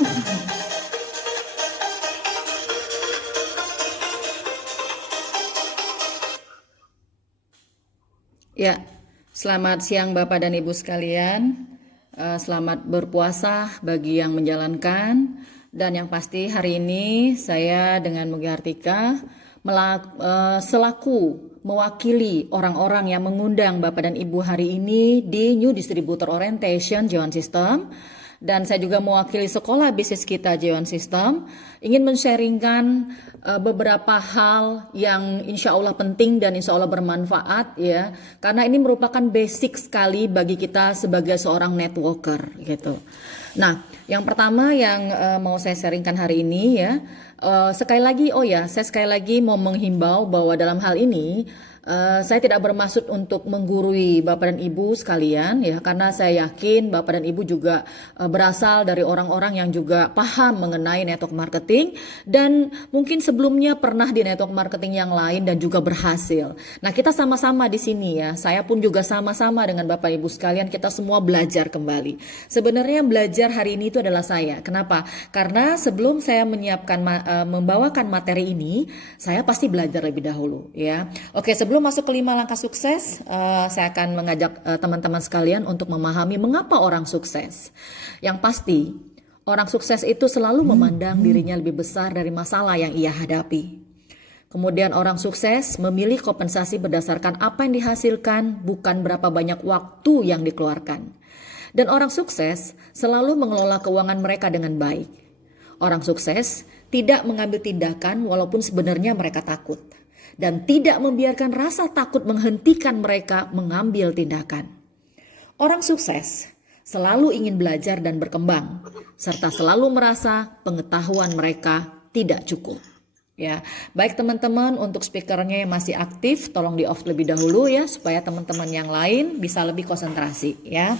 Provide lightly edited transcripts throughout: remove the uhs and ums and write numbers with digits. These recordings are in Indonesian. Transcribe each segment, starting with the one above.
Ya, selamat siang Bapak dan Ibu sekalian. Selamat berpuasa bagi yang menjalankan. Dan yang pasti hari ini saya dengan Mugyartika selaku mewakili orang-orang yang mengundang Bapak dan Ibu hari ini di New Distributor Orientation J1 System. Dan saya juga mewakili sekolah bisnis kita J1 System, ingin men-sharingkan beberapa hal yang insya Allah penting dan insya Allah bermanfaat ya, karena ini merupakan basic sekali bagi kita sebagai seorang networker gitu. Nah, yang pertama yang mau saya sharingkan hari ini ya, sekali lagi saya sekali lagi mau menghimbau bahwa dalam hal ini saya tidak bermaksud untuk menggurui Bapak dan Ibu sekalian ya, karena saya yakin Bapak dan Ibu juga berasal dari orang-orang yang juga paham mengenai network marketing dan mungkin sebelumnya pernah di network marketing yang lain dan juga berhasil. Nah, kita sama-sama di sini ya. Saya pun juga sama-sama dengan Bapak Ibu sekalian, kita semua belajar kembali. Sebenarnya belajar hari ini itu adalah saya. Kenapa? Karena sebelum saya menyiapkan membawakan materi ini, saya pasti belajar lebih dahulu ya. Oke, sebelum masuk ke 5 langkah sukses, saya akan mengajak teman-teman sekalian untuk memahami mengapa orang sukses. Yang pasti, orang sukses itu selalu memandang dirinya lebih besar dari masalah yang ia hadapi. Kemudian orang sukses memilih kompensasi berdasarkan apa yang dihasilkan, bukan berapa banyak waktu yang dikeluarkan. Dan orang sukses selalu mengelola keuangan mereka dengan baik. Orang sukses tidak mengambil tindakan walaupun sebenarnya mereka takut. Dan tidak membiarkan rasa takut menghentikan mereka mengambil tindakan. Orang sukses selalu ingin belajar dan berkembang, serta selalu merasa pengetahuan mereka tidak cukup. Ya, baik teman-teman, untuk speakernya yang masih aktif, tolong di off lebih dahulu ya, supaya teman-teman yang lain bisa lebih konsentrasi ya.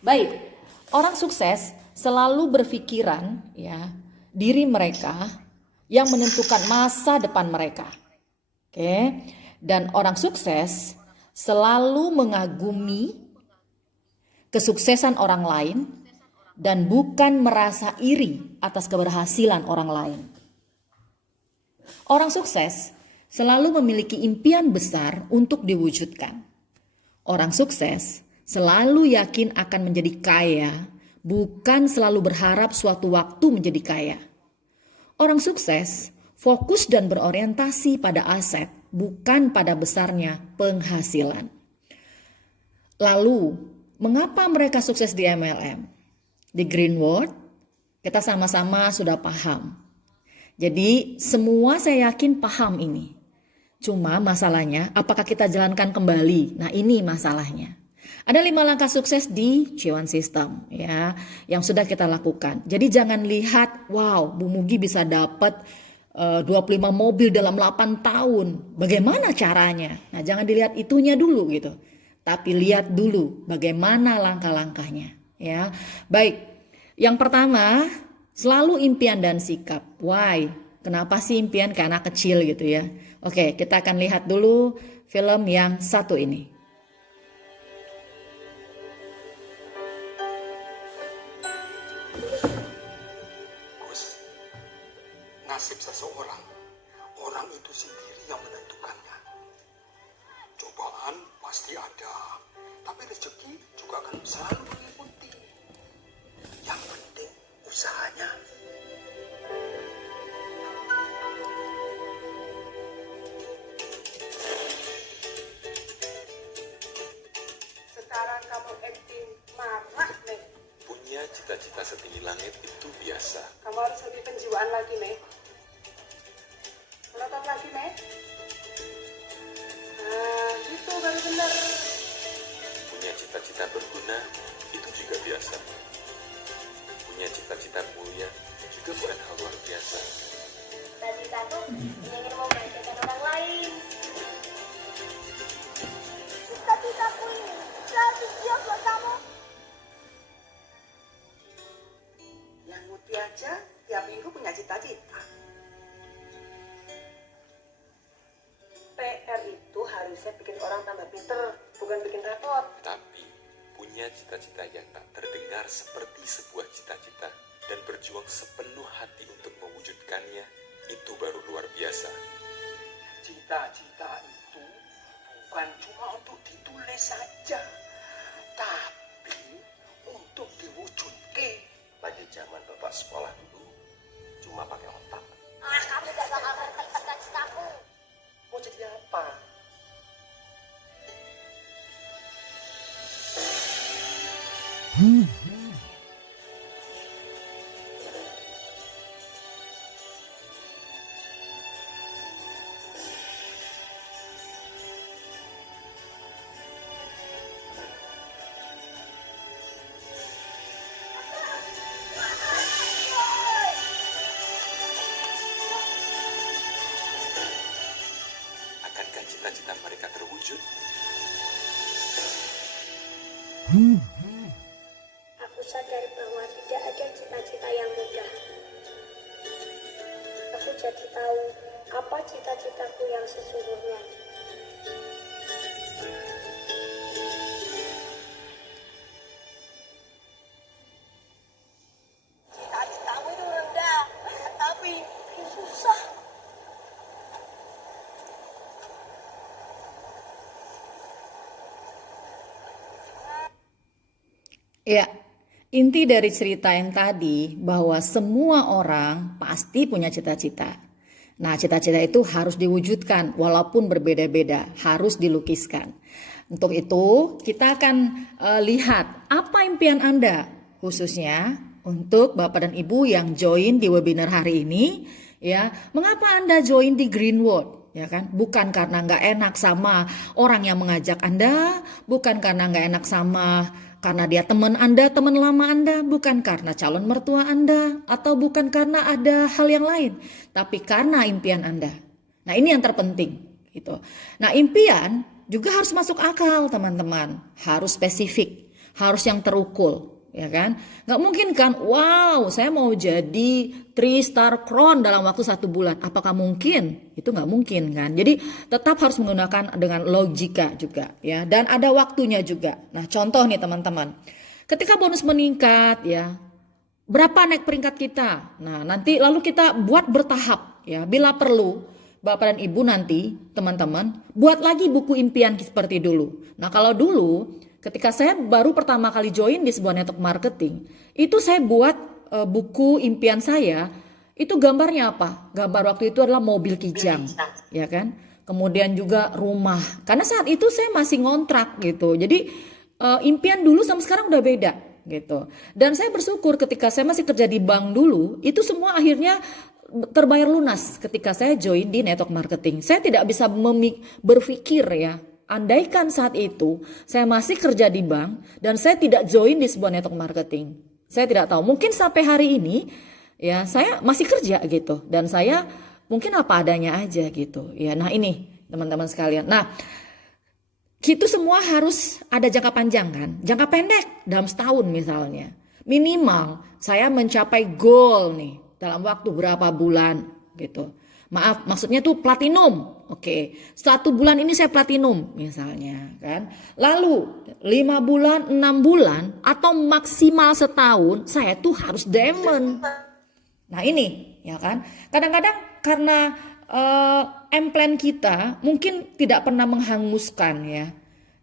Baik, orang sukses selalu berpikiran ya, diri mereka yang menentukan masa depan mereka. Oke. Dan orang sukses selalu mengagumi kesuksesan orang lain dan bukan merasa iri atas keberhasilan orang lain. Orang sukses selalu memiliki impian besar untuk diwujudkan. Orang sukses selalu yakin akan menjadi kaya, bukan selalu berharap suatu waktu menjadi kaya. Orang sukses fokus dan berorientasi pada aset, bukan pada besarnya penghasilan. Lalu, mengapa mereka sukses di MLM? Di Greenwood, kita sama-sama sudah paham. Jadi, semua saya yakin paham ini. Cuma masalahnya, apakah kita jalankan kembali? Nah, ini masalahnya. Ada 5 langkah sukses di J1 System ya, yang sudah kita lakukan. Jadi jangan lihat, wow, Bu Mugi bisa dapat 25 mobil dalam 8 tahun. Bagaimana caranya? Nah, jangan dilihat itunya dulu gitu. Tapi lihat dulu bagaimana langkah-langkahnya ya. Baik. Yang pertama, selalu impian dan sikap. Why? Kenapa sih impian kayak anak kecil gitu ya? Oke, kita akan lihat dulu film yang satu ini. Nasib seseorang, orang itu sendiri yang menentukannya. Cobaan pasti ada, tapi rezeki juga akan selalu mengikuti. Yang penting usahanya. Sekarang kamu acting marah, Nek. Punya cita-cita setinggi langit itu biasa. Kamu harus lebih penjiwaan lagi, Nek. Melotot lagi, Nek. Nah, itu baru benar. Punya cita-cita berguna itu juga biasa. Punya cita-cita mulia juga bukan hal luar biasa. Cita-citaku ingin membahagiakan orang lain. Cita-citaku ini rahasia buat kamu. Yang Muti aja tiap minggu punya cita-cita. PR itu harusnya bikin orang tambah pinter, bukan bikin repot. Tapi punya cita-cita yang tak terdengar seperti sebuah cita-cita sepenuh hati untuk mewujudkannya, itu baru luar biasa. Cita-cita itu bukan cuma untuk ditulis saja, tapi untuk diwujudkan. Pada zaman bapak sekolah dulu, cuma pakai otak. Kamu gak bakal ngerti cita-citaku. Mau jadi apa? Akankah cita-cita mereka terwujud? Aku sadar bahwa tidak ada cita-cita yang mudah. Aku jadi tahu apa cita-citaku yang sesungguhnya. Cita-citamu itu rendah, tapi susah. Ya, inti dari cerita yang tadi bahwa semua orang pasti punya cita-cita. Nah, cita-cita itu harus diwujudkan walaupun berbeda-beda, harus dilukiskan. Untuk itu, kita akan lihat apa impian Anda, khususnya untuk Bapak dan Ibu yang join di webinar hari ini. Ya, mengapa Anda join di Greenwood? Ya kan, bukan karena nggak enak sama orang yang mengajak Anda, bukan karena nggak enak karena dia teman Anda, teman lama Anda, bukan karena calon mertua Anda, atau bukan karena ada hal yang lain, tapi karena impian Anda. Nah, ini yang terpenting gitu. Nah, impian juga harus masuk akal, teman-teman. Harus spesifik, harus yang terukur, ya kan? Nggak mungkin kan, wow, saya mau jadi 3-star crown dalam waktu 1 bulan. Apakah mungkin? Itu nggak mungkin kan. Jadi tetap harus menggunakan dengan logika juga, ya. Dan ada waktunya juga. Nah, contoh nih teman-teman. Ketika bonus meningkat, ya, berapa naik peringkat kita? Nah, nanti lalu kita buat bertahap, ya. Bila perlu, Bapak dan Ibu nanti, teman-teman, buat lagi buku impian seperti dulu. Nah, kalau dulu, ketika saya baru pertama kali join di sebuah network marketing, itu saya buat buku impian saya, itu gambarnya apa? Gambar waktu itu adalah mobil kijang, ya kan? Kemudian juga rumah. Karena saat itu saya masih ngontrak gitu. Jadi impian dulu sama sekarang udah beda gitu. Dan saya bersyukur ketika saya masih kerja di bank dulu, itu semua akhirnya terbayar lunas ketika saya join di network marketing. Saya tidak bisa berpikir ya, andaikan saat itu saya masih kerja di bank dan saya tidak join di sebuah network marketing. Saya tidak tahu, mungkin sampai hari ini ya saya masih kerja gitu dan saya mungkin apa adanya aja gitu. Ya, nah ini teman-teman sekalian. Nah, itu semua harus ada jangka panjang kan? Jangka pendek dalam setahun misalnya. Minimal saya mencapai goal nih dalam waktu berapa bulan gitu. Maaf, maksudnya tuh platinum. Oke, 1 bulan ini saya platinum misalnya kan. Lalu 5 bulan, 6 bulan atau maksimal setahun saya tuh harus diamond. Nah ini ya kan. Kadang-kadang karena plan kita mungkin tidak pernah menghanguskan ya.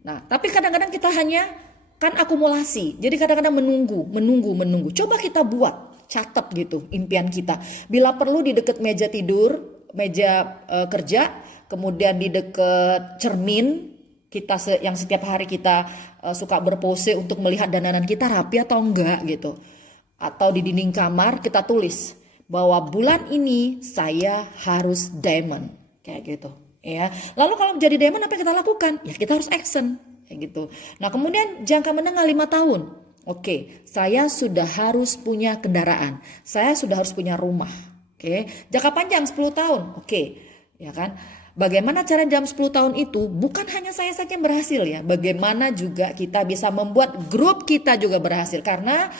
Nah, tapi kadang-kadang kita hanya kan akumulasi. Jadi kadang-kadang menunggu. Coba kita buat. Catat gitu impian kita. Bila perlu di dekat meja tidur, meja kerja, kemudian di dekat cermin kita yang setiap hari kita suka berpose untuk melihat dandanan kita rapi atau enggak gitu. Atau di dinding kamar kita tulis bahwa bulan ini saya harus diamond kayak gitu ya. Lalu kalau jadi diamond apa yang kita lakukan? Ya kita harus action kayak gitu. Nah, kemudian jangka menengah 5 tahun. Oke, saya sudah harus punya kendaraan. Saya sudah harus punya rumah. Oke, jangka panjang 10 tahun. Oke, ya kan? Bagaimana cara dalam 10 tahun itu? Bukan hanya saya saja yang berhasil ya. Bagaimana juga kita bisa membuat grup kita juga berhasil. Karena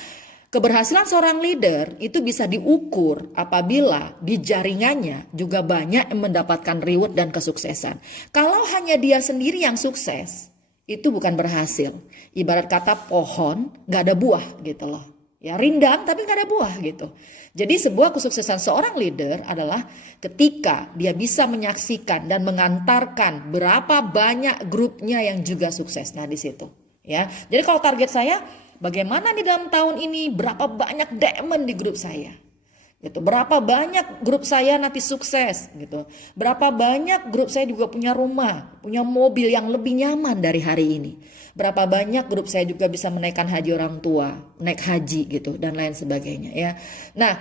keberhasilan seorang leader itu bisa diukur apabila di jaringannya juga banyak yang mendapatkan reward dan kesuksesan. Kalau hanya dia sendiri yang sukses, itu bukan berhasil. Ibarat kata pohon gak ada buah gitu loh. Ya rindang tapi nggak ada buah gitu. Jadi sebuah kesuksesan seorang leader adalah ketika dia bisa menyaksikan dan mengantarkan berapa banyak grupnya yang juga sukses. Nah di situ ya. Jadi kalau target saya bagaimana di dalam tahun ini berapa banyak diamond di grup saya. Gitu. Berapa banyak grup saya nanti sukses gitu. Berapa banyak grup saya juga punya rumah, punya mobil yang lebih nyaman dari hari ini. Berapa banyak grup saya juga bisa menaikkan haji orang tua, naik haji gitu dan lain sebagainya ya. Nah,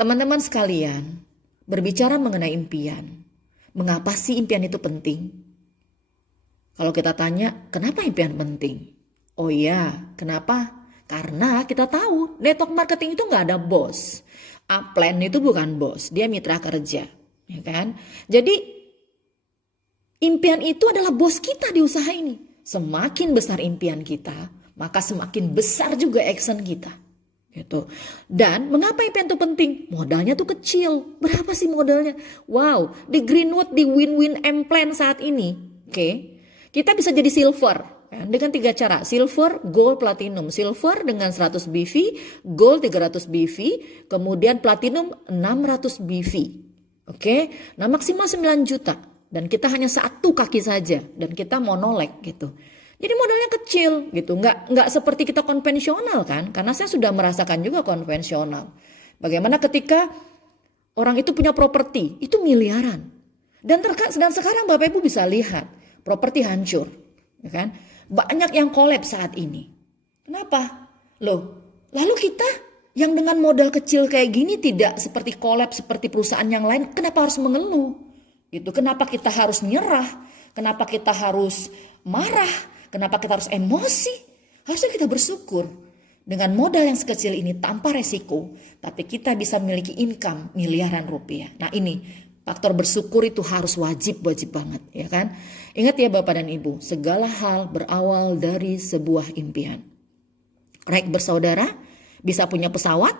teman-teman sekalian, berbicara mengenai impian. Mengapa sih impian itu penting? Kalau kita tanya, kenapa impian penting? Oh iya, kenapa? Karena kita tahu network marketing itu nggak ada bos. Upline itu bukan bos, dia mitra kerja, ya kan? Jadi impian itu adalah bos kita di usaha ini. Semakin besar impian kita, maka semakin besar juga action kita. Gitu. Dan mengapa impian itu penting? Modalnya tuh kecil. Berapa sih modalnya? Wow, di Greenwood di Win-Win M-Plan saat ini, oke, kita bisa jadi silver. Dengan 3 cara, silver, gold, platinum. Silver dengan 100 BV, gold 300 BV, kemudian platinum 600 BV. Oke, nah maksimal 9 juta. Dan kita hanya 1 kaki saja. Dan kita monolek gitu. Jadi modalnya kecil gitu. Nggak seperti kita konvensional kan. Karena saya sudah merasakan juga konvensional. Bagaimana ketika orang itu punya properti, itu miliaran. Dan sekarang Bapak Ibu bisa lihat, properti hancur. Ya kan? Banyak yang kolaps saat ini. Kenapa? Loh, lalu kita yang dengan modal kecil kayak gini tidak seperti kolaps seperti perusahaan yang lain, kenapa harus mengeluh? Gitu. Kenapa kita harus nyerah? Kenapa kita harus marah? Kenapa kita harus emosi? Harusnya kita bersyukur. Dengan modal yang sekecil ini tanpa resiko, tapi kita bisa memiliki income miliaran rupiah. Nah ini, faktor bersyukur itu harus wajib banget ya kan. Ingat ya Bapak dan Ibu, segala hal berawal dari sebuah impian. Rek bersaudara bisa punya pesawat,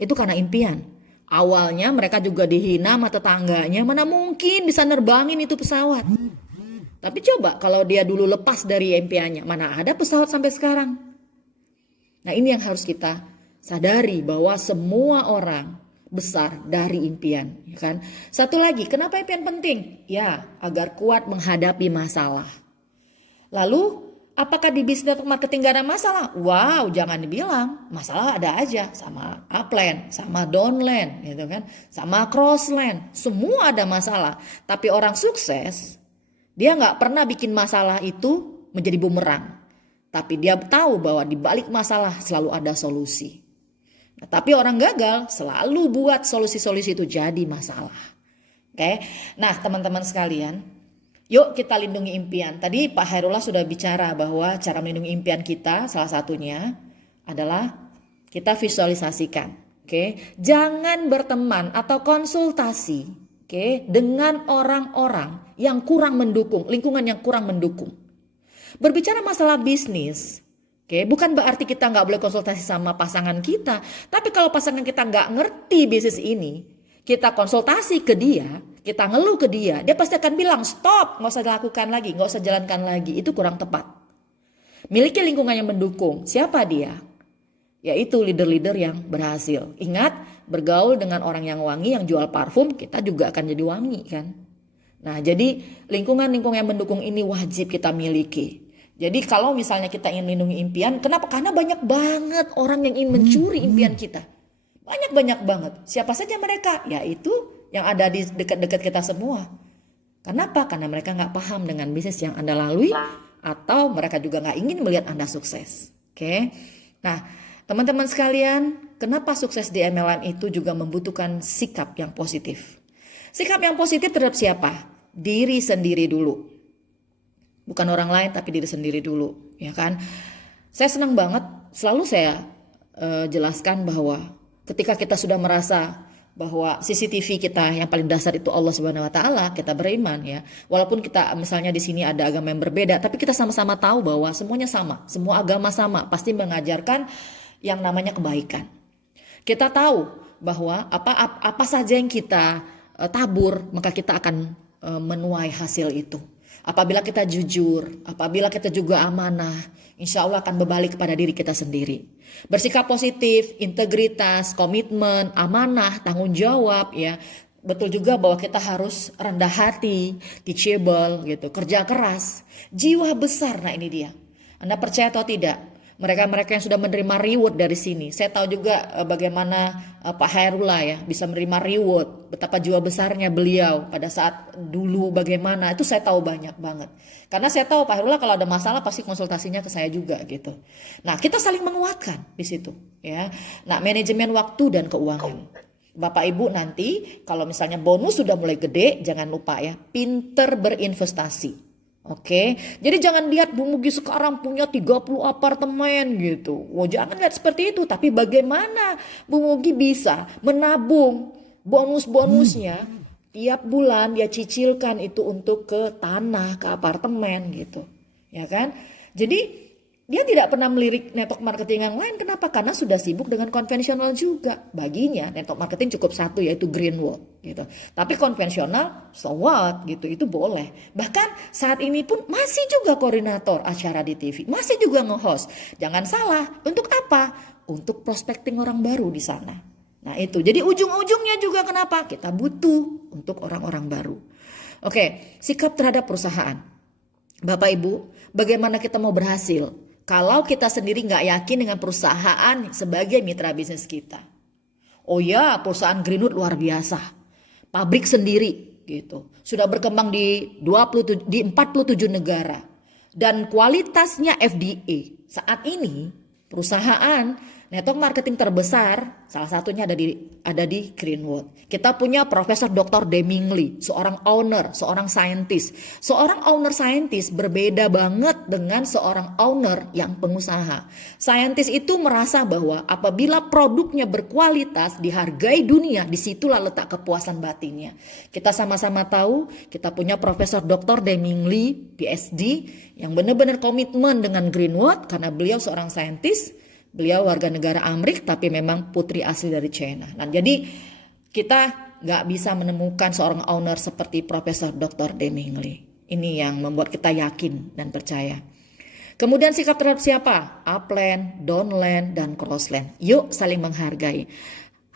itu karena impian. Awalnya mereka juga dihina sama tetangganya, mana mungkin bisa nerbangin itu pesawat. Tapi coba kalau dia dulu lepas dari impiannya, mana ada pesawat sampai sekarang. Nah ini yang harus kita sadari bahwa semua orang besar dari impian, ya kan? Satu lagi, kenapa impian penting? Ya, agar kuat menghadapi masalah. Lalu, apakah di bisnis network marketing gak ada masalah? Wow, jangan dibilang. Masalah ada aja, sama upline, sama downline, gitu kan? Sama crossline, semua ada masalah. Tapi orang sukses, dia nggak pernah bikin masalah itu menjadi bumerang. Tapi dia tahu bahwa di balik masalah selalu ada solusi. Nah, tapi orang gagal selalu buat solusi-solusi itu jadi masalah. Oke. Nah, teman-teman sekalian, yuk kita lindungi impian. Tadi Pak Hairullah sudah bicara bahwa cara melindungi impian kita salah satunya adalah kita visualisasikan. Oke. Jangan berteman atau konsultasi, oke, dengan orang-orang yang kurang mendukung, lingkungan yang kurang mendukung. Berbicara masalah bisnis, oke, bukan berarti kita nggak boleh konsultasi sama pasangan kita. Tapi kalau pasangan kita nggak ngerti bisnis ini, kita konsultasi ke dia, kita ngeluh ke dia, dia pasti akan bilang stop, nggak usah dilakukan lagi, nggak usah jalankan lagi. Itu kurang tepat. Miliki lingkungan yang mendukung. Siapa dia? Yaitu leader-leader yang berhasil. Ingat, bergaul dengan orang yang wangi, yang jual parfum, kita juga akan jadi wangi kan. Nah jadi lingkungan-lingkungan yang mendukung ini wajib kita miliki. Jadi kalau misalnya kita ingin melindungi impian, kenapa? Karena banyak banget orang yang ingin mencuri impian kita. Banyak banget. Siapa saja mereka? Yaitu yang ada di dekat-dekat kita semua. Kenapa? Karena mereka nggak paham dengan bisnis yang Anda lalui, atau mereka juga nggak ingin melihat Anda sukses. Oke? Nah, teman-teman sekalian, kenapa sukses di MLM itu juga membutuhkan sikap yang positif? Sikap yang positif terhadap siapa? Diri sendiri dulu. Bukan orang lain tapi diri sendiri dulu, ya kan? Saya senang banget, selalu saya jelaskan bahwa ketika kita sudah merasa bahwa CCTV kita yang paling dasar itu Allah Subhanahu wa taala, kita beriman ya. Walaupun kita misalnya di sini ada agama yang berbeda, tapi kita sama-sama tahu bahwa semuanya sama, semua agama sama, pasti mengajarkan yang namanya kebaikan. Kita tahu bahwa apa saja yang kita tabur, maka kita akan menuai hasil itu. Apabila kita jujur, apabila kita juga amanah, insya Allah akan berbalik kepada diri kita sendiri. Bersikap positif, integritas, komitmen, amanah, tanggung jawab ya. Betul juga bahwa kita harus rendah hati, teachable gitu, kerja keras, jiwa besar. Nah ini dia. Anda percaya atau tidak? Mereka-mereka yang sudah menerima reward dari sini. Saya tahu juga bagaimana Pak Hairullah ya bisa menerima reward. Betapa jiwa besarnya beliau pada saat dulu bagaimana. Itu saya tahu banyak banget. Karena saya tahu Pak Hairullah kalau ada masalah pasti konsultasinya ke saya juga gitu. Nah kita saling menguatkan di situ ya. Nah manajemen waktu dan keuangan. Bapak Ibu nanti kalau misalnya bonus sudah mulai gede jangan lupa ya pinter berinvestasi. Oke, jadi jangan lihat Bu Mugi sekarang punya 30 apartemen gitu. Oh, jangan lihat seperti itu, tapi bagaimana Bu Mugi bisa menabung bonus-bonusnya tiap bulan dia cicilkan itu untuk ke tanah, ke apartemen gitu. Ya kan? Jadi dia tidak pernah melirik network marketing yang lain. Kenapa? Karena sudah sibuk dengan konvensional juga. Baginya network marketing cukup satu yaitu Greenwood gitu. Tapi konvensional so what gitu itu boleh. Bahkan saat ini pun masih juga koordinator acara di TV, masih juga nge-host. Jangan salah, untuk apa? Untuk prospecting orang baru di sana. Nah itu. Jadi ujung-ujungnya juga kenapa? Kita butuh untuk orang-orang baru. Oke, sikap terhadap perusahaan. Bapak Ibu, bagaimana kita mau berhasil kalau kita sendiri nggak yakin dengan perusahaan sebagai mitra bisnis kita? Oh ya, perusahaan Greenwood luar biasa. Pabrik sendiri gitu. Sudah berkembang di 47 negara. Dan kualitasnya FDA. Saat ini perusahaan network marketing terbesar salah satunya ada di Greenwood. Kita punya Profesor Dr. Deming Lee, seorang owner, seorang scientist. Seorang owner scientist berbeda banget dengan seorang owner yang pengusaha. Scientist itu merasa bahwa apabila produknya berkualitas, dihargai dunia, disitulah letak kepuasan batinnya. Kita sama-sama tahu, kita punya Profesor Dr. Deming Lee, PhD, yang benar-benar komitmen dengan Greenwood karena beliau seorang scientist. Beliau warga negara Amerika tapi memang putri asli dari China. Nah jadi kita nggak bisa menemukan seorang owner seperti Profesor Dr. Deming Lee. Ini yang membuat kita yakin dan percaya. Kemudian sikap terhadap siapa? Upland, downland, dan crossland. Yuk saling menghargai.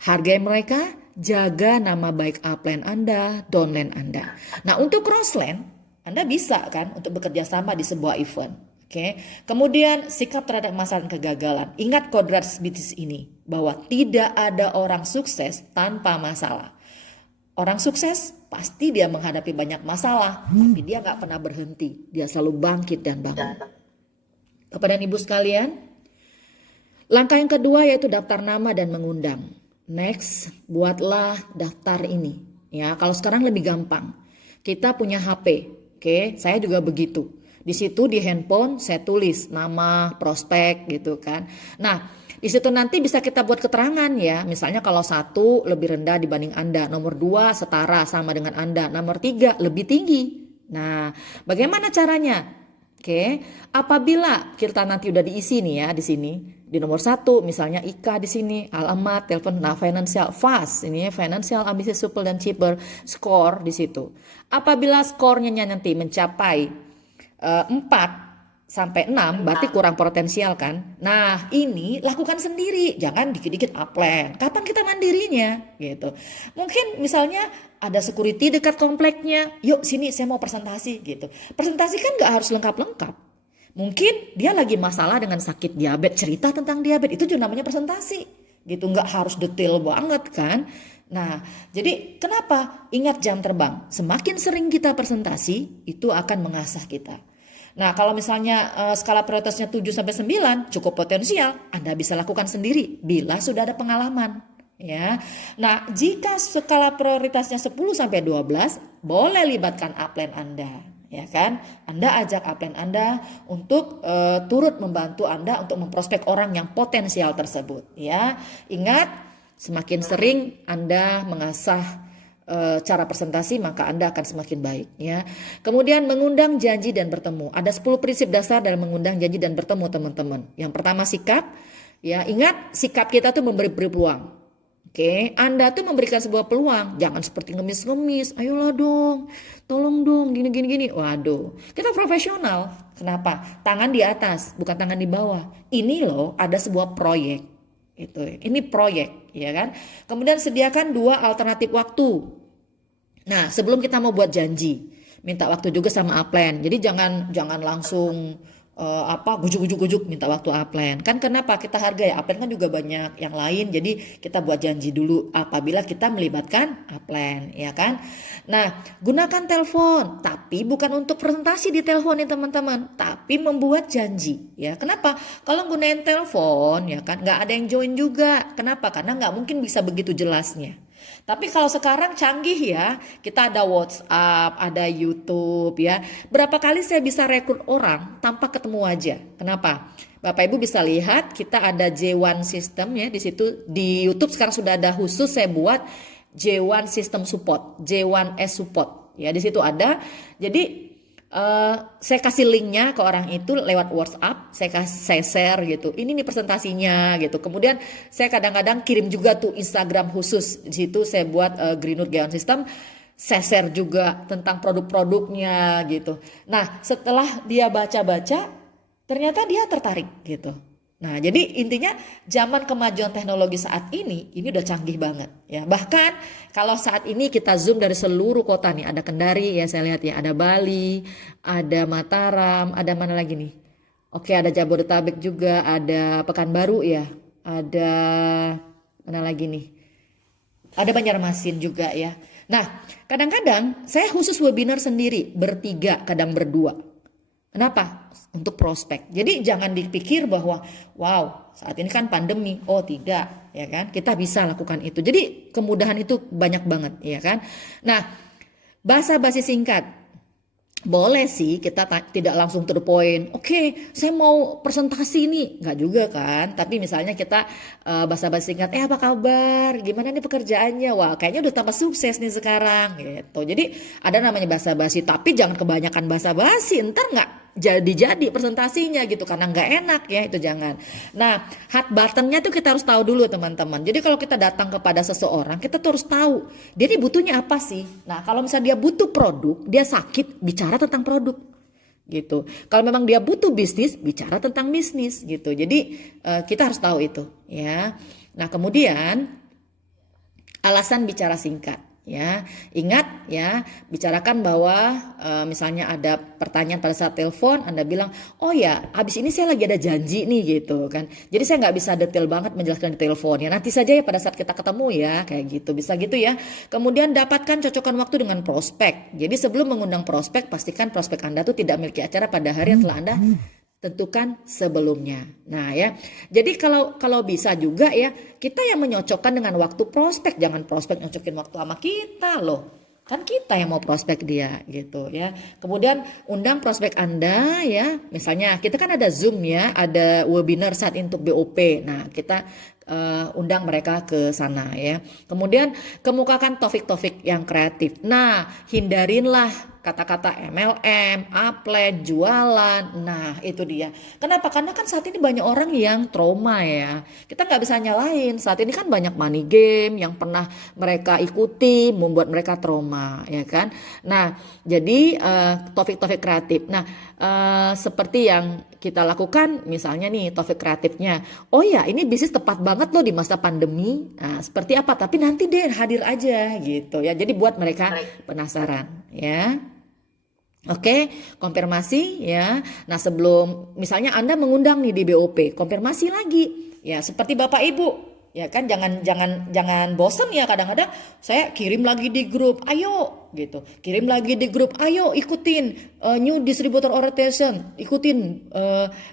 Hargai mereka, jaga nama baik upland Anda, downland Anda. Nah untuk crossland, Anda bisa kan untuk bekerja sama di sebuah event. Oke. Kemudian sikap terhadap masalah dan kegagalan. Ingat kodrat bisnis ini bahwa tidak ada orang sukses tanpa masalah. Orang sukses pasti dia menghadapi banyak masalah, tapi dia nggak pernah berhenti. Dia selalu bangkit dan bangun. Bapak dan Ibu sekalian, langkah yang kedua yaitu daftar nama dan mengundang. Next, buatlah daftar ini. Ya, kalau sekarang lebih gampang. Kita punya HP. Oke, saya juga begitu. Di situ di handphone saya tulis nama prospek gitu kan. Nah di situ nanti bisa kita buat keterangan ya. Misalnya kalau 1 lebih rendah dibanding Anda. Nomor 2 setara sama dengan Anda. Nomor 3 lebih tinggi. Nah bagaimana caranya? Oke, apabila kita nanti udah diisi nih ya di sini. Di nomor 1 misalnya Ika di sini. Alamat, telepon, nah financial fast. Ini ya financial, ambisius, supple dan cheaper. Skor di situ. Apabila skornya nanti mencapai 4 sampai 6 berarti kurang potensial kan. Nah ini lakukan sendiri, jangan dikit-dikit upland. Kapan kita mandirinya gitu. Mungkin misalnya ada security dekat kompleknya, yuk sini saya mau presentasi gitu. Presentasi kan gak harus lengkap-lengkap. Mungkin dia lagi masalah dengan sakit diabetes, cerita tentang diabetes, itu juga namanya presentasi gitu. Gak harus detail banget kan. Nah, jadi kenapa? Ingat jam terbang. Semakin sering kita presentasi, itu akan mengasah kita. Nah, kalau misalnya skala prioritasnya 7 sampai 9 cukup potensial, Anda bisa lakukan sendiri bila sudah ada pengalaman, ya. Nah, jika skala prioritasnya 10 sampai 12, boleh libatkan upline Anda, ya kan? Anda ajak upline Anda untuk turut membantu Anda untuk memprospek orang yang potensial tersebut, ya. Ingat, semakin sering Anda mengasah cara presentasi maka Anda akan semakin baik ya. Kemudian mengundang janji dan bertemu. Ada 10 prinsip dasar dalam mengundang janji dan bertemu teman-teman. Yang pertama sikap. Ya, ingat sikap kita tuh memberi peluang. Oke, Anda tuh memberikan sebuah peluang, jangan seperti ngemis-ngemis, ayolah dong, tolong dong, gini. Waduh, kita profesional. Kenapa? Tangan di atas, bukan tangan di bawah. Ini loh ada sebuah proyek, itu. Ini proyek, ya kan? Kemudian sediakan 2 alternatif waktu. Nah, sebelum kita mau buat janji, minta waktu juga sama upline. Jadi jangan langsung gujuk minta waktu upline. Kan kenapa? Kita hargai upline kan juga banyak yang lain. Jadi kita buat janji dulu apabila kita melibatkan upline, ya kan? Nah, gunakan telepon, tapi bukan untuk presentasi di telepon ya teman-teman, tapi membuat janji, ya. Kenapa? Kalau gunain telepon, ya kan, nggak ada yang join juga. Kenapa? Karena nggak mungkin bisa begitu jelasnya. Tapi kalau sekarang canggih ya, kita ada WhatsApp, ada YouTube ya. Berapa kali saya bisa rekrut orang tanpa ketemu aja. Kenapa? Bapak Ibu bisa lihat kita ada J1 System ya di situ, di YouTube sekarang sudah ada khusus saya buat J1 System Support, J1S Support. Ya di situ ada. Jadi saya kasih linknya ke orang itu lewat WhatsApp, saya share gitu. Ini nih presentasinya gitu. Kemudian saya kadang-kadang kirim juga tuh Instagram khusus. Di situ saya buat Greenwood J1 System, saya share juga tentang produk-produknya gitu. Nah, setelah dia baca-baca, ternyata dia tertarik gitu. Nah, jadi intinya zaman kemajuan teknologi saat ini udah canggih banget ya. Bahkan kalau saat ini kita zoom dari seluruh kota nih, ada Kendari ya saya lihat ya, ada Bali, ada Mataram, ada mana lagi nih? Oke, ada Jabodetabek juga, ada Pekanbaru ya, ada mana lagi nih? Ada Banjarmasin juga ya. Nah, kadang-kadang saya khusus webinar sendiri, bertiga, kadang berdua. Kenapa? Untuk prospek. Jadi jangan dipikir bahwa wow saat ini kan pandemi. Oh tidak, ya kan? Kita bisa lakukan itu. Jadi kemudahan itu banyak banget, ya kan? Nah, basa-basi singkat. Boleh sih kita tidak langsung to the point. Oke, saya mau presentasi ini. Enggak juga kan. Tapi misalnya kita basa-basi singkat. Apa kabar? Gimana nih pekerjaannya? Wah kayaknya udah tambah sukses nih sekarang gitu. Jadi ada namanya basa-basi. Tapi jangan kebanyakan basa-basi. Ntar nggak jadi presentasinya gitu. Karena nggak enak ya, itu jangan. Nah, hot buttonnya tuh kita harus tahu dulu teman-teman. Jadi kalau kita datang kepada seseorang, kita tuh harus tahu dia nih butuhnya apa sih. Nah, kalau misalnya dia butuh produk, dia sakit, bicara tentang produk gitu. Kalau memang dia butuh bisnis, bicara tentang bisnis gitu. Jadi kita harus tahu itu ya. Nah, kemudian alasan bicara singkat. Ya, ingat ya, bicarakan bahwa misalnya ada pertanyaan pada saat telepon, Anda bilang, oh ya, habis ini saya lagi ada janji nih gitu kan. Jadi saya nggak bisa detail banget menjelaskan di telepon ya. Nanti saja ya pada saat kita ketemu ya, kayak gitu, bisa gitu ya. Kemudian dapatkan cocokan waktu dengan prospek. Jadi sebelum mengundang prospek, pastikan prospek Anda tuh tidak memiliki acara pada hari yang telah Anda tentukan sebelumnya. Nah ya, jadi kalau bisa juga ya kita yang menyocokkan dengan waktu prospek, jangan prospek nyocokin waktu sama kita loh. Kan kita yang mau prospek dia gitu ya. Kemudian undang prospek Anda ya. Misalnya kita kan ada Zoom ya, ada webinar saat untuk BOP. Nah, kita undang mereka ke sana ya. Kemudian kemukakan topik-topik yang kreatif. Nah, hindarinlah kata-kata MLM, upline, jualan. Nah, itu dia. Kenapa? Karena kan saat ini banyak orang yang trauma ya. Kita nggak bisa nyalain. Saat ini kan banyak money game yang pernah mereka ikuti, membuat mereka trauma, ya kan? Nah, jadi topik-topik kreatif. Nah, seperti yang kita lakukan, misalnya nih topik kreatifnya. Oh ya, ini bisnis tepat banget loh di masa pandemi. Nah, seperti apa? Tapi nanti deh hadir aja gitu ya. Jadi buat mereka penasaran, ya. Oke, konfirmasi ya. Nah, sebelum misalnya Anda mengundang nih di BOP, konfirmasi lagi. Ya, seperti Bapak Ibu, ya kan jangan bosan ya, kadang-kadang saya kirim lagi di grup, ayo gitu. Kirim lagi di grup, ayo ikutin New Distributor Orientation, ikutin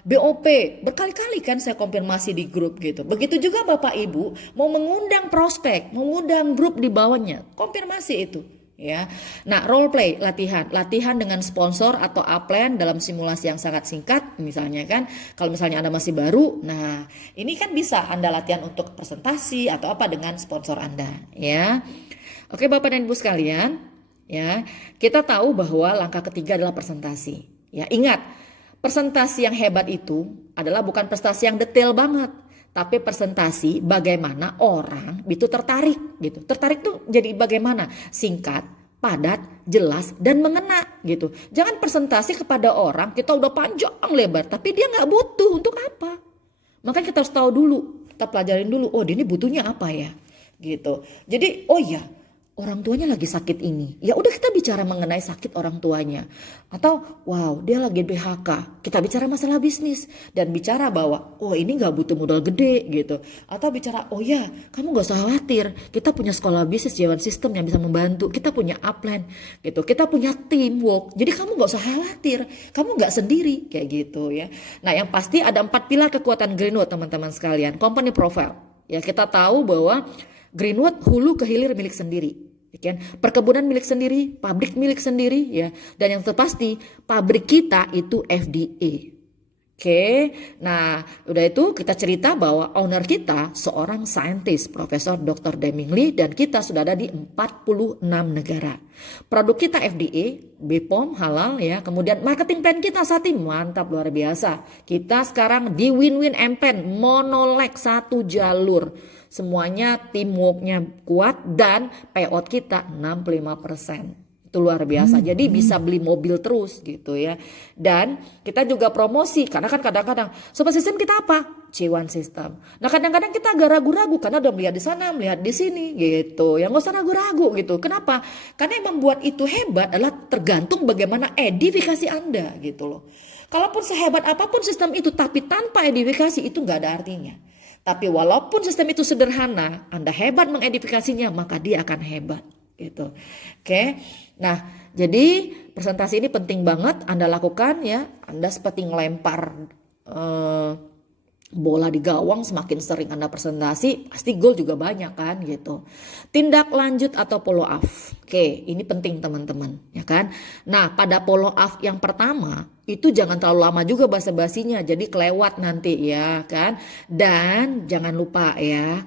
BOP. Berkali-kali kan saya konfirmasi di grup gitu. Begitu juga Bapak Ibu mau mengundang prospek, mengundang grup di bawahnya, konfirmasi itu. Ya, nah role play latihan dengan sponsor atau upline dalam simulasi yang sangat singkat, misalnya kan, kalau misalnya Anda masih baru, nah ini kan bisa Anda latihan untuk presentasi atau apa dengan sponsor Anda, ya. Oke Bapak dan Ibu sekalian, ya kita tahu bahwa langkah ketiga adalah presentasi. Ya ingat, presentasi yang hebat itu adalah bukan prestasi yang detail banget, tapi presentasi bagaimana orang itu tertarik gitu. Tertarik tuh jadi bagaimana? Singkat, padat, jelas, dan mengena gitu. Jangan presentasi kepada orang kita udah panjang lebar tapi dia nggak butuh, untuk apa? Makanya kita harus tahu dulu, kita pelajarin dulu, oh dia ini butuhnya apa ya gitu. Jadi oh ya, orang tuanya lagi sakit ini, ya udah kita bicara mengenai sakit orang tuanya. Atau wow dia lagi PHK, kita bicara masalah bisnis dan bicara bahwa oh ini gak butuh modal gede gitu. Atau bicara oh ya kamu gak usah khawatir, kita punya sekolah bisnis Jawan System yang bisa membantu, kita punya upline gitu, kita punya teamwork, jadi kamu gak usah khawatir, kamu gak sendiri kayak gitu ya. Nah yang pasti ada 4 pilar kekuatan Greenwood teman-teman sekalian. Company profile, ya kita tahu bahwa Greenwood hulu ke hilir milik sendiri, ya kan? Perkebunan milik sendiri, pabrik milik sendiri, ya. Dan yang terpasti pabrik kita itu FDA. Oke, nah udah itu kita cerita bahwa owner kita seorang saintis, Profesor Dr. Deming Lee, dan kita sudah ada di 46 negara. Produk kita FDA, BPOM, halal ya. Kemudian marketing plan kita saat ini mantap luar biasa. Kita sekarang di Win-Win Empen, monoleg 1 jalur. Semuanya teamworknya kuat dan payout kita 65%. Itu luar biasa. Jadi bisa beli mobil terus gitu ya. Dan kita juga promosi karena kan kadang-kadang sobat sistem kita apa? C1 System. Nah kadang-kadang kita agak ragu-ragu karena udah melihat di sana, melihat di sini gitu. Ya nggak usah ragu-ragu gitu. Kenapa? Karena yang membuat itu hebat adalah tergantung bagaimana edifikasi Anda gitu loh. Kalaupun sehebat apapun sistem itu tapi tanpa edifikasi itu nggak ada artinya. Tapi walaupun sistem itu sederhana, Anda hebat mengedifikasinya, maka dia akan hebat gitu. Oke. Nah, jadi presentasi ini penting banget Anda lakukan ya. Anda seperti ngelempar bola di gawang, semakin sering Anda presentasi, pasti gol juga banyak kan gitu. Tindak lanjut atau follow up. Oke, ini penting teman-teman, ya kan? Nah, pada follow up yang pertama, itu jangan terlalu lama juga basa-basinya, jadi kelewat nanti ya kan. Dan jangan lupa ya,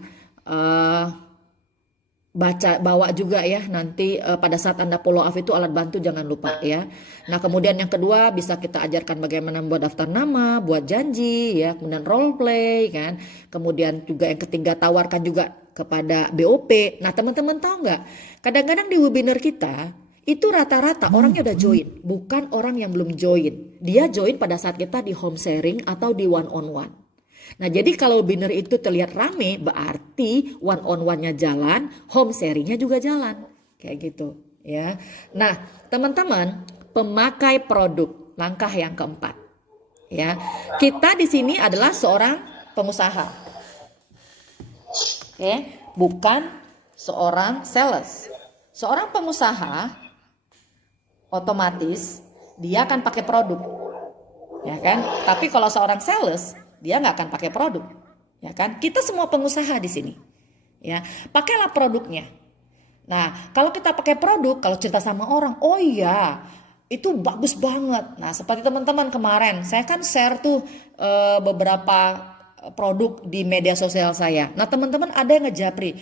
bawa juga ya nanti pada saat Anda follow up itu alat bantu jangan lupa ya. Nah kemudian yang kedua bisa kita ajarkan bagaimana membuat daftar nama, buat janji ya, kemudian role play kan. Kemudian juga yang ketiga tawarkan juga kepada BOP. Nah teman-teman tahu nggak? Kadang-kadang di webinar kita itu rata-rata orangnya udah join, bukan orang yang belum join. Dia join pada saat kita di home sharing atau di one on one. Nah jadi kalau webinar itu terlihat rame berarti one on one-nya jalan, home sharing-nya juga jalan. Kayak gitu ya. Nah teman-teman pemakai produk langkah yang keempat. Ya, kita di sini adalah seorang pengusaha. Oke, bukan seorang sales. Seorang pengusaha otomatis dia akan pakai produk. Ya kan? Tapi kalau seorang sales dia nggak akan pakai produk, ya kan? Kita semua pengusaha di sini, ya. Pakailah produknya. Nah, kalau kita pakai produk, kalau cerita sama orang, oh iya, itu bagus banget. Nah, seperti teman-teman kemarin, saya kan share tuh beberapa produk di media sosial saya. Nah, teman-teman ada yang ngejapri,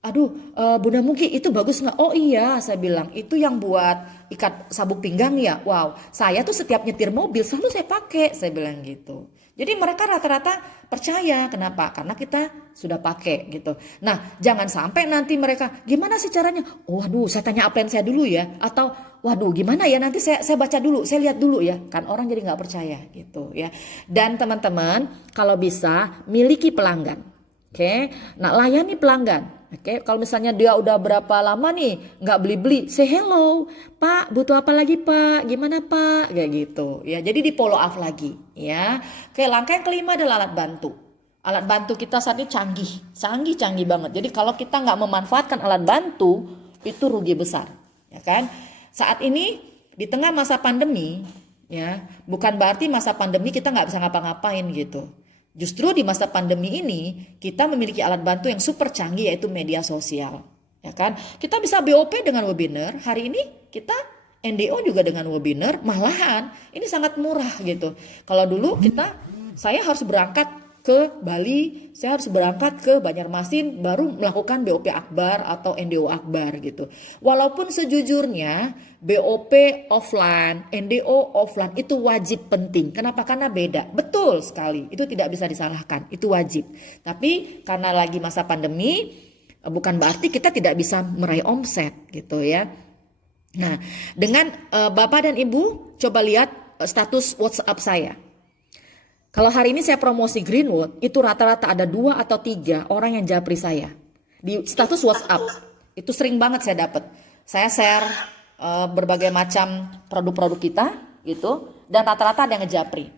aduh, Bunda Mugi itu bagus nggak? Oh iya, saya bilang itu yang buat ikat sabuk pinggang ya. Wow, saya tuh setiap nyetir mobil selalu saya pakai, saya bilang gitu. Jadi mereka rata-rata percaya. Kenapa? Karena kita sudah pakai gitu. Nah jangan sampai nanti mereka gimana sih caranya? Oh, waduh saya tanya upline saya dulu ya. Atau waduh gimana ya nanti saya baca dulu, saya lihat dulu ya. Kan orang jadi nggak percaya gitu ya. Dan teman-teman kalau bisa miliki pelanggan. Oke, nah layani pelanggan. Oke, kalau misalnya dia udah berapa lama nih nggak beli-beli, say hello, Pak, butuh apa lagi Pak? Gimana Pak? Kayak gitu ya. Jadi di follow up lagi ya. Oke, langkah yang kelima adalah alat bantu. Alat bantu kita saat ini canggih banget. Jadi kalau kita nggak memanfaatkan alat bantu itu rugi besar, ya kan? Saat ini di tengah masa pandemi, ya bukan berarti masa pandemi kita nggak bisa ngapa-ngapain gitu. Justru di masa pandemi ini kita memiliki alat bantu yang super canggih yaitu media sosial, ya kan? Kita bisa BOP dengan webinar. Hari ini kita NDO juga dengan webinar. Malahan ini sangat murah gitu. Kalau dulu saya harus berangkat ke Bali, saya harus berangkat ke Banjarmasin baru melakukan BOP Akbar atau NDO Akbar gitu. Walaupun sejujurnya BOP offline, NDO offline itu wajib penting. Kenapa? Karena beda. Betul sekali. Itu tidak bisa disalahkan. Itu wajib. Tapi karena lagi masa pandemi, bukan berarti kita tidak bisa meraih omset gitu ya. Nah, dengan Bapak dan Ibu coba lihat status WhatsApp saya. Kalau hari ini saya promosi Greenwood, itu rata-rata ada 2 atau 3 orang yang japri saya. Di status WhatsApp, itu sering banget saya dapat. Saya share berbagai macam produk-produk kita gitu, dan rata-rata ada yang ngejapri.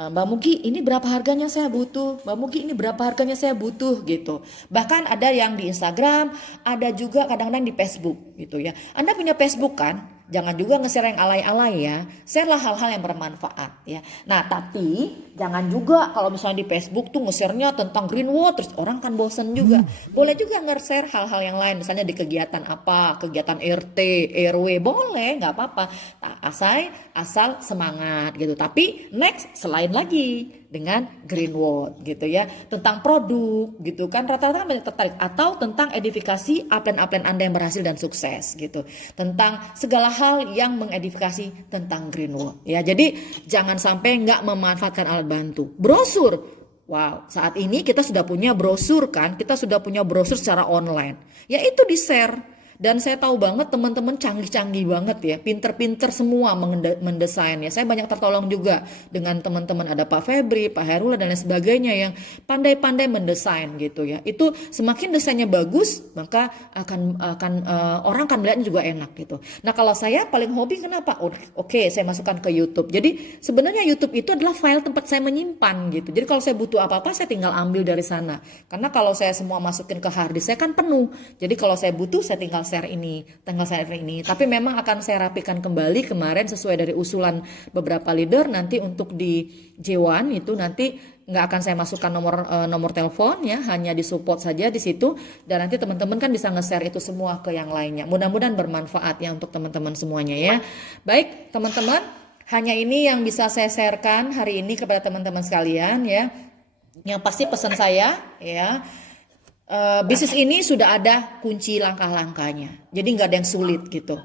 Mbak Mugi, ini berapa harganya saya butuh? Mbak Mugi, ini berapa harganya saya butuh gitu. Bahkan ada yang di Instagram, ada juga kadang-kadang di Facebook gitu ya. Anda punya Facebook kan? Jangan juga nge-share yang alay-alay ya. Share-lah hal-hal yang bermanfaat ya. Nah, tapi jangan juga kalau misalnya di Facebook tuh nge-share-nya tentang Greenwood, terus orang kan bosen juga. Boleh juga nge-share hal-hal yang lain, misalnya di kegiatan apa, kegiatan RT, RW, boleh, nggak apa-apa. Nah, asal semangat gitu. Tapi next, selain lagi dengan Greenwood gitu ya, tentang produk gitu kan, rata-rata banyak tertarik, atau tentang edifikasi upline-upline Anda yang berhasil dan sukses gitu, tentang segala hal yang mengedifikasi tentang Greenwood ya. Jadi jangan sampai nggak memanfaatkan alat bantu. Brosur, wow, saat ini kita sudah punya brosur kan, kita sudah punya brosur secara online ya, itu di share. Dan saya tahu banget teman-teman canggih-canggih banget ya, pinter-pinter semua mendesain ya. Saya banyak tertolong juga dengan teman-teman, ada Pak Febri, Pak Herula dan lain sebagainya yang pandai-pandai mendesain gitu ya. Itu semakin desainnya bagus, maka akan orang akan melihatnya juga enak gitu. Nah, kalau saya paling hobi kenapa? Oke, saya masukkan ke YouTube. Jadi sebenarnya YouTube itu adalah file tempat saya menyimpan gitu. Jadi kalau saya butuh apa-apa saya tinggal ambil dari sana. Karena kalau saya semua masukin ke hard disk saya kan penuh. Jadi kalau saya butuh saya tinggal share ini, tanggal share ini. Tapi memang akan saya rapikan kembali kemarin sesuai dari usulan beberapa leader, nanti untuk di J1 itu nanti nggak akan saya masukkan nomor telepon ya, hanya di support saja di situ, dan nanti teman-teman kan bisa nge-share itu semua ke yang lainnya. Mudah-mudahan bermanfaat ya untuk teman-teman semuanya ya. Baik teman-teman, hanya ini yang bisa saya sharekan hari ini kepada teman-teman sekalian ya. Yang pasti pesan saya ya, bisnis ini sudah ada kunci langkah-langkahnya, jadi nggak ada yang sulit gitu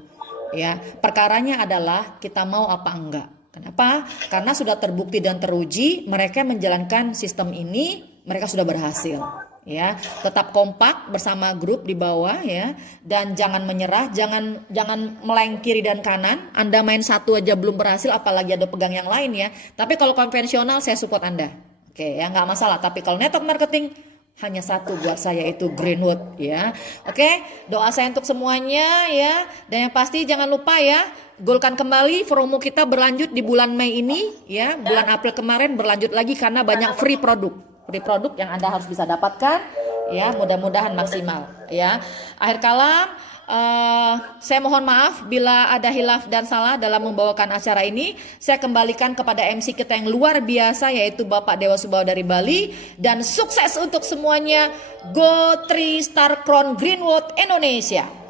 ya. Perkaranya adalah kita mau apa enggak. Kenapa? Karena sudah terbukti dan teruji mereka menjalankan sistem ini, mereka sudah berhasil ya. Tetap kompak bersama grup di bawah ya, dan jangan menyerah, jangan meleng kiri dan kanan. Anda main satu aja belum berhasil, apalagi ada pegang yang lain ya. Tapi kalau konvensional saya support Anda, oke ya, nggak masalah. Tapi kalau network marketing hanya satu buat saya, itu Greenwood ya. Oke, doa saya untuk semuanya ya. Dan yang pasti jangan lupa ya, golkan kembali promo kita berlanjut di bulan Mei ini ya. Bulan April kemarin berlanjut lagi karena banyak free produk yang Anda harus bisa dapatkan ya. Mudah-mudahan maksimal ya. Akhir kalam, saya mohon maaf bila ada hilaf dan salah dalam membawakan acara ini. Saya kembalikan kepada MC kita yang luar biasa, yaitu Bapak Dewa Subawa dari Bali. Dan sukses untuk semuanya. Go 3 Star Crown Greenwood Indonesia.